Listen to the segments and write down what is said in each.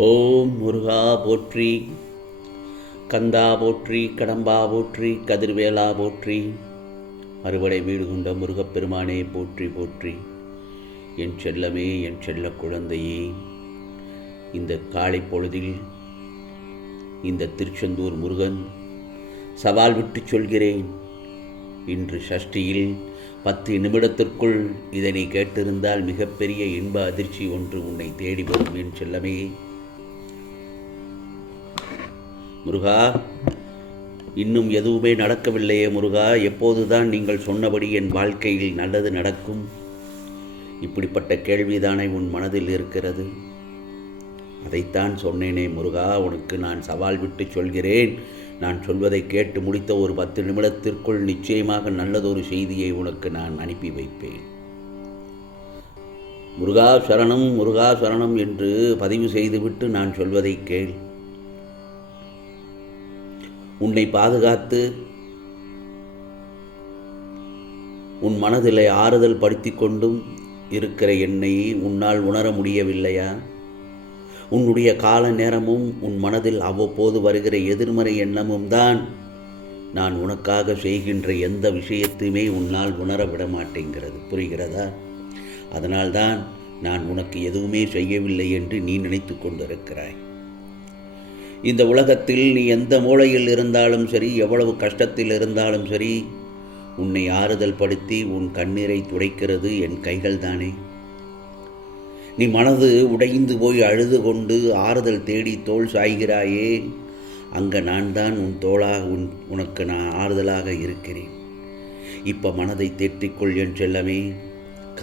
ஓம் முருகா போற்றி, கந்தா போற்றி, கடம்பா போற்றி, கதிர்வேலா போற்றி, அறுவடை வீடு கொண்ட முருகப்பெருமானே போற்றி போற்றி. என் செல்லமே, என் செல்ல குழந்தையே, இந்த காலை பொழுதில் இந்த திருச்செந்தூர் முருகன் சவால் விட்டு சொல்கிறேன். இன்று சஷ்டியில் 10 நிமிடத்திற்குள் இதனை கேட்டிருந்தால் மிகப்பெரிய இன்ப அதிர்ச்சி ஒன்று உன்னை தேடி வரும். என் செல்லமே முருகா, இன்னும் எதுவுமே நடக்கவில்லையே முருகா, எப்போதுதான் நீங்கள் சொன்னபடி என் வாழ்க்கையில் நல்லது நடக்கும்? இப்படிப்பட்ட கேள்விதானே உன் மனதில் இருக்கிறது. அதைத்தான் சொன்னேனே முருகா, உனக்கு நான் சவால் விட்டு சொல்கிறேன். நான் சொல்வதை கேட்டு முடித்த ஒரு 10 நிமிடத்திற்குள் நிச்சயமாக நல்லதொரு செய்தியை உனக்கு நான் அனுப்பி வைப்பேன். முருகா சரணம், முருகா சரணம் என்று பதிவு செய்துவிட்டு நான் சொல்வதை கேள். உன்னை பாதுகாத்து உன் மனதில் ஆறுதல் படுத்தி கொண்டும் இருக்கிற என்னை உன்னால் உணர முடியவில்லையா? உன்னுடைய கால நேரமும் உன் மனதில் அவ்வப்போது வருகிற எதிர்மறை எண்ணமும் தான் நான் உனக்காக செய்கின்ற எந்த விஷயத்தையுமே உன்னால் உணர விட மாட்டேங்கிறது. புரிகிறதா? அதனால்தான் நான் உனக்கு எதுவுமே செய்யவில்லை என்று நீ நினைத்து கொண்டிருக்கிறாய். இந்த உலகத்தில் நீ எந்த மூலையில் இருந்தாலும் சரி, எவ்வளவு கஷ்டத்தில் இருந்தாலும் சரி, உன்னை ஆறுதல் படுத்தி உன் கண்ணீரை துடைக்கிறது என் கைகள் தானே. நீ மனது உடைந்து போய் அழுது கொண்டு ஆறுதல் தேடி தோள் சாய்கிறாயே, அங்கே நான் தான் உன் தோளாக உனக்கு நான் ஆறுதலாக இருக்கிறேன். இப்போ மனதை தேற்றிக்கொள் என் செல்லமே.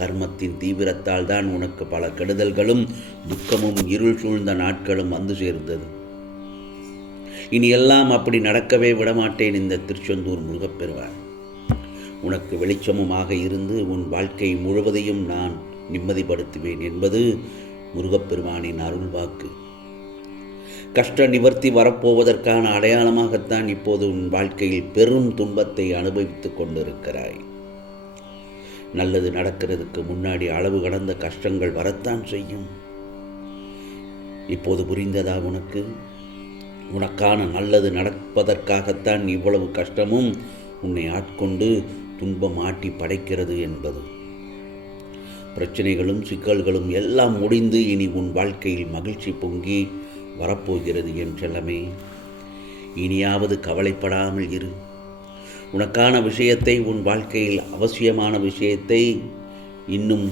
கர்மத்தின் தீவிரத்தால் தான் உனக்கு பல கெடுதல்களும் துக்கமும் இருள் சூழ்ந்த நாட்களும் வந்து சேர்ந்தது. இனி எல்லாம் அப்படி நடக்கவே விடமாட்டேன். இந்த திருச்செந்தூர் முருகப்பெருமான் உனக்கு வெளிச்சமுமாக இருந்து உன் வாழ்க்கை முழுவதையும் நான் நிம்மதிப்படுத்துவேன் என்பது முருகப்பெருமானின் அருள் வாக்கு. கஷ்ட நிவர்த்தி வரப்போவதற்கான அடையாளமாகத்தான் இப்போது உன் வாழ்க்கையில் பெரும் துன்பத்தை அனுபவித்துக் கொண்டிருக்கிறாய். நல்லது நடக்கிறதுக்கு முன்னாடி அளவு கடந்த கஷ்டங்கள் வரத்தான் செய்யும். இப்போது புரிந்ததா உனக்கு? உனக்கான நல்லது நடப்பதற்காகத்தான் இவ்வளவு கஷ்டமும் உன்னை ஆட்கொண்டு துன்பம் ஆட்டி படைக்கிறது என்பது. பிரச்சனைகளும் சிக்கல்களும் எல்லாம் முடிந்து இனி உன் வாழ்க்கையில் மகிழ்ச்சி பொங்கி வரப்போகிறது என் செல்லமே. இனியாவது கவலைப்படாமல் இரு. உனக்கான விஷயத்தை, உன் வாழ்க்கையில் அவசியமான விஷயத்தை இன்னும்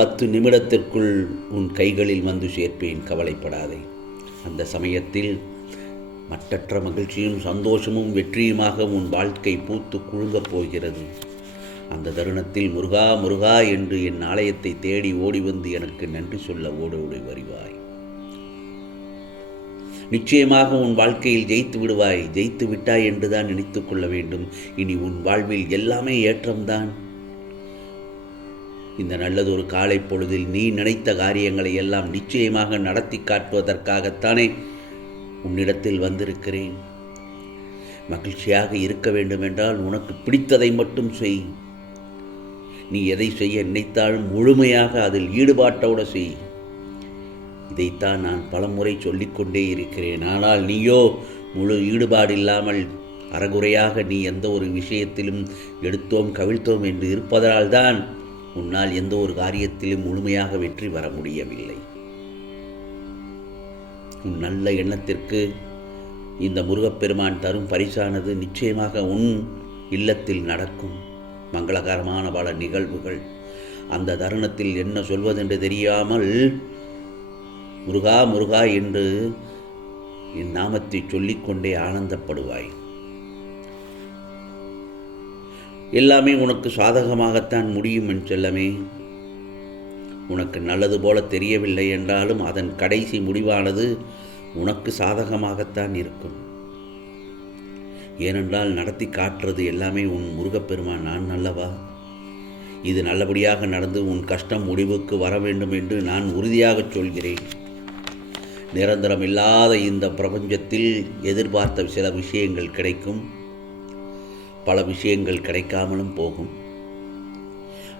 10 நிமிடத்திற்குள் உன் கைகளில் வந்து சேர்ப்பேன். கவலைப்படாதே. அந்த சமயத்தில் மற்றற்ற மகிழ்ச்சியும் சந்தோஷமும் வெற்றியுமாக உன் வாழ்க்கை பூத்து குலுங்கப் போகிறது. அந்த தருணத்தில் முருகா முருகா என்று என் ஆலயத்தை தேடி ஓடி வந்து எனக்கு நன்றி சொல்ல ஓடோடி வருவாய். நிச்சயமாக உன் வாழ்க்கையில் ஜெயித்து விடுவாய். ஜெயித்து விட்டாய் என்றுதான் நினைத்து கொள்ள வேண்டும். இனி உன் வாழ்வில் எல்லாமே ஏற்றம்தான். இந்த நல்லதொரு காலை பொழுதில் நீ நினைத்த காரியங்களை எல்லாம் நிச்சயமாக நடத்தி காட்டுவதற்காகத்தானே உன்னிடத்தில் வந்திருக்கிறேன். மகிழ்ச்சியாக இருக்க வேண்டுமென்றால் உனக்கு பிடித்ததை மட்டும் செய். நீ எதை செய்ய நினைத்தாலும் முழுமையாக அதில் ஈடுபாட்டோடு செய். இதைத்தான் நான் பலமுறை சொல்லிக்கொண்டே இருக்கிறேன். ஆனால் நீயோ முழு ஈடுபாடு இல்லாமல் அறகுறையாக நீ எந்த ஒரு விஷயத்திலும் எடுத்தோம் கவிழ்த்தோம் என்று இருப்பதனால்தான் உன்னால் எந்த ஒரு காரியத்திலும் முழுமையாக வெற்றி வர முடியவில்லை. உன் நல்ல எண்ணத்திற்கு இந்த முருகப்பெருமான் தரும் பரிசானது நிச்சயமாக உன் இல்லத்தில் நடக்கும். மங்களகரமான பல நிகழ்வுகள். அந்த தருணத்தில் என்ன சொல்வதென்று தெரியாமல் முருகா முருகா என்று என் நாமத்தை சொல்லிக்கொண்டே ஆனந்தப்படுவாய். எல்லாமே உனக்கு சாதகமாகத்தான் முடியும் என் செல்லமே. உனக்கு நல்லது போல தெரியவில்லை என்றாலும் அதன் கடைசி முடிவானது உனக்கு சாதகமாகத்தான் இருக்கும். ஏனென்றால் நடத்தி காட்டுறது எல்லாமே உன் முருகப்பெருமான் நான் அல்லவா. இது நல்லபடியாக நடந்து உன் கஷ்டம் முடிவுக்கு வர வேண்டும் என்று நான் உறுதியாக சொல்கிறேன். நிரந்தரம் இல்லாத இந்த பிரபஞ்சத்தில் எதிர்பார்த்த சில விஷயங்கள் கிடைக்கும், பல விஷயங்கள் கிடைக்காமலும் போகும்.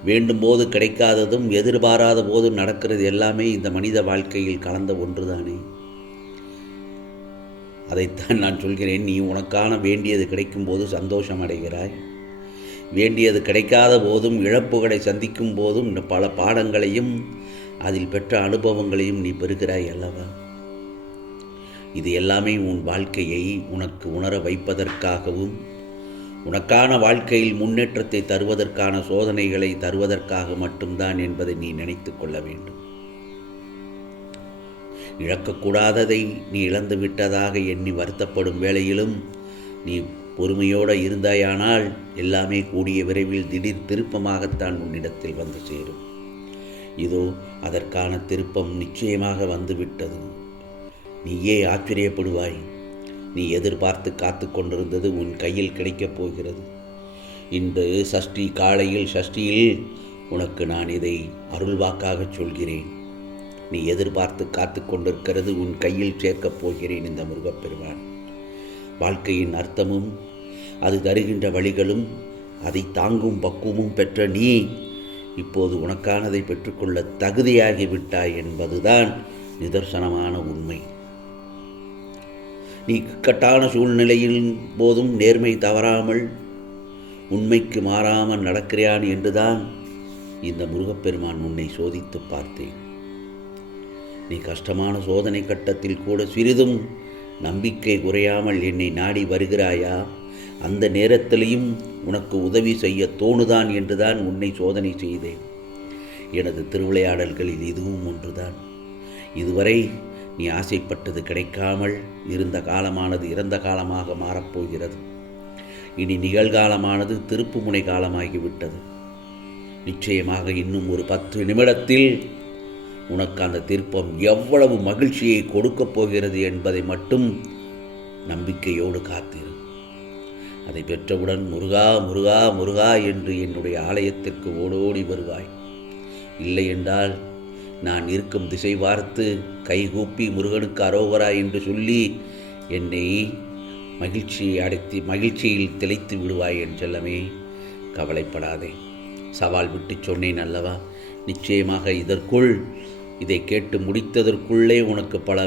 வேண்டும்போது கிடைக்காததும் எதிர்பாராத போதும் நடக்கிறது எல்லாமே இந்த மனித வாழ்க்கையில் கலந்த ஒன்றுதானே. அதைத்தான் நான் சொல்கிறேன். நீ உனக்கான வேண்டியது கிடைக்கும் போது சந்தோஷம் அடைகிறாய். வேண்டியது கிடைக்காத போதும் இழப்புகளை சந்திக்கும் போதும் பல பாடங்களையும் அதில் பெற்ற அனுபவங்களையும் நீ பெறுகிறாய் அல்லவா. இது எல்லாமே உன் வாழ்க்கையை உனக்கு உணர வைப்பதற்காகவும் உனக்கான வாழ்க்கையில் முன்னேற்றத்தை தருவதற்கான சோதனைகளை தருவதற்காக மட்டும்தான் என்பதை நீ நினைத்து கொள்ள வேண்டும். இழக்கக்கூடாததை நீ இழந்து விட்டதாக எண்ணி வருத்தப்படும் வேளையிலும் நீ பொறுமையோடு இருந்தாயானால் எல்லாமே கூடிய விரைவில் திடீர் திருப்பமாகத்தான் உன்னிடத்தில் வந்து சேரும். இதோ அதற்கான திருப்பம் நிச்சயமாக வந்துவிட்டது. நீயே ஆச்சரியப்படுவாய். நீ எதிர்பார்த்து காத்து கொண்டிருந்தது உன் கையில் கிடைக்கப் போகிறது. இன்று சஷ்டி காலையில் சஷ்டியில் உனக்கு நான் இதை அருள்வாக்காக சொல்கிறேன். நீ எதிர்பார்த்து காத்து கொண்டிருக்கிறது உன் கையில் சேர்க்கப் போகிறேன் இந்த முருகப்பெருமான். வாழ்க்கையின் அர்த்தமும் அது தருகின்ற வழிகளும் அதை தாங்கும் பக்குவமும் பெற்ற நீ இப்போது உனக்கானதை பெற்றுக்கொள்ள தகுதியாகிவிட்டாய் என்பதுதான் நிதர்சனமான உண்மை. நீ இக்கட்டான சூழ்நிலையில் போதும் நேர்மை தவறாமல் உண்மைக்கு மாறாமல் நடக்கிறான் என்றுதான் இந்த முருகப்பெருமான் உன்னை சோதித்து பார்த்தேன். நீ கஷ்டமான சோதனை கட்டத்தில் கூட சிறிதும் நம்பிக்கை குறையாமல் என்னை நாடி வருகிறாயா? அந்த நேரத்திலையும் உனக்கு உதவி செய்ய தோணுதான் என்றுதான் உன்னை சோதனை செய்தேன். எனது திருவிளையாடல்களில் இதுவும் ஒன்றுதான். இதுவரை நீ ஆசைப்பட்டது கிடைக்காமல் இருந்த காலமானது இறந்த காலமாக மாறப்போகிறது. இனி நிகழ்காலமானது திருப்புமுனை காலமாகிவிட்டது. நிச்சயமாக இன்னும் ஒரு 10 நிமிடத்தில் உனக்கு அந்த திருப்பம் எவ்வளவு மகிழ்ச்சியை கொடுக்கப் போகிறது என்பதை மட்டும் நம்பிக்கையோடு காத்திரு. அதை பெற்றவுடன் முருகா முருகா முருகா என்று என்னுடைய ஆலயத்திற்கு ஓடோடி வருவாய். இல்லை என்றால் நான் இருக்கும் திசை பார்த்து கைகூப்பி முருகனுக்கு அரோகரா என்று சொல்லி என்னை மகிழ்ச்சியில் திளைத்து விடுவாய் என் செல்லமே. கவலைப்படாதே. சவால் விட்டு சொன்னேன் அல்லவா. நிச்சயமாக இதற்குள் இதை கேட்டு முடித்ததற்குள்ளே உனக்கு பல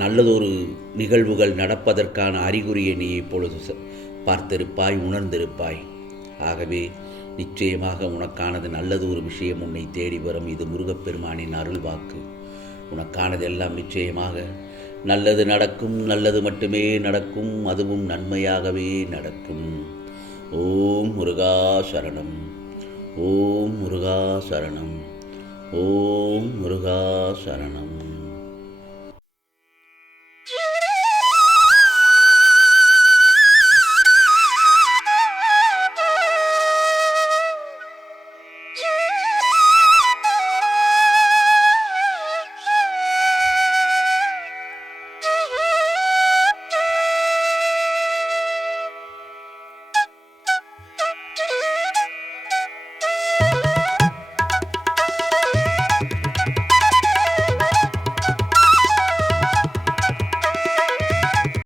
நல்லதொரு நிகழ்வுகள் நடப்பதற்கான அறிகுறியை நீ இப்பொழுது பார்த்திருப்பாய், உணர்ந்திருப்பாய். ஆகவே நிச்சயமாக உனக்கானது நல்லது ஒரு விஷயம் உன்னை தேடி வரும். இது முருகப்பெருமானின் அருள்வாக்கு. உனக்கானதெல்லாம் நிச்சயமாக நல்லது நடக்கும். நல்லது மட்டுமே நடக்கும். அதுவும் நன்மையாகவே நடக்கும். ஓம் முருகா சரணம். ஓம் முருகா சரணம். ஓம் முருகா சரணம்.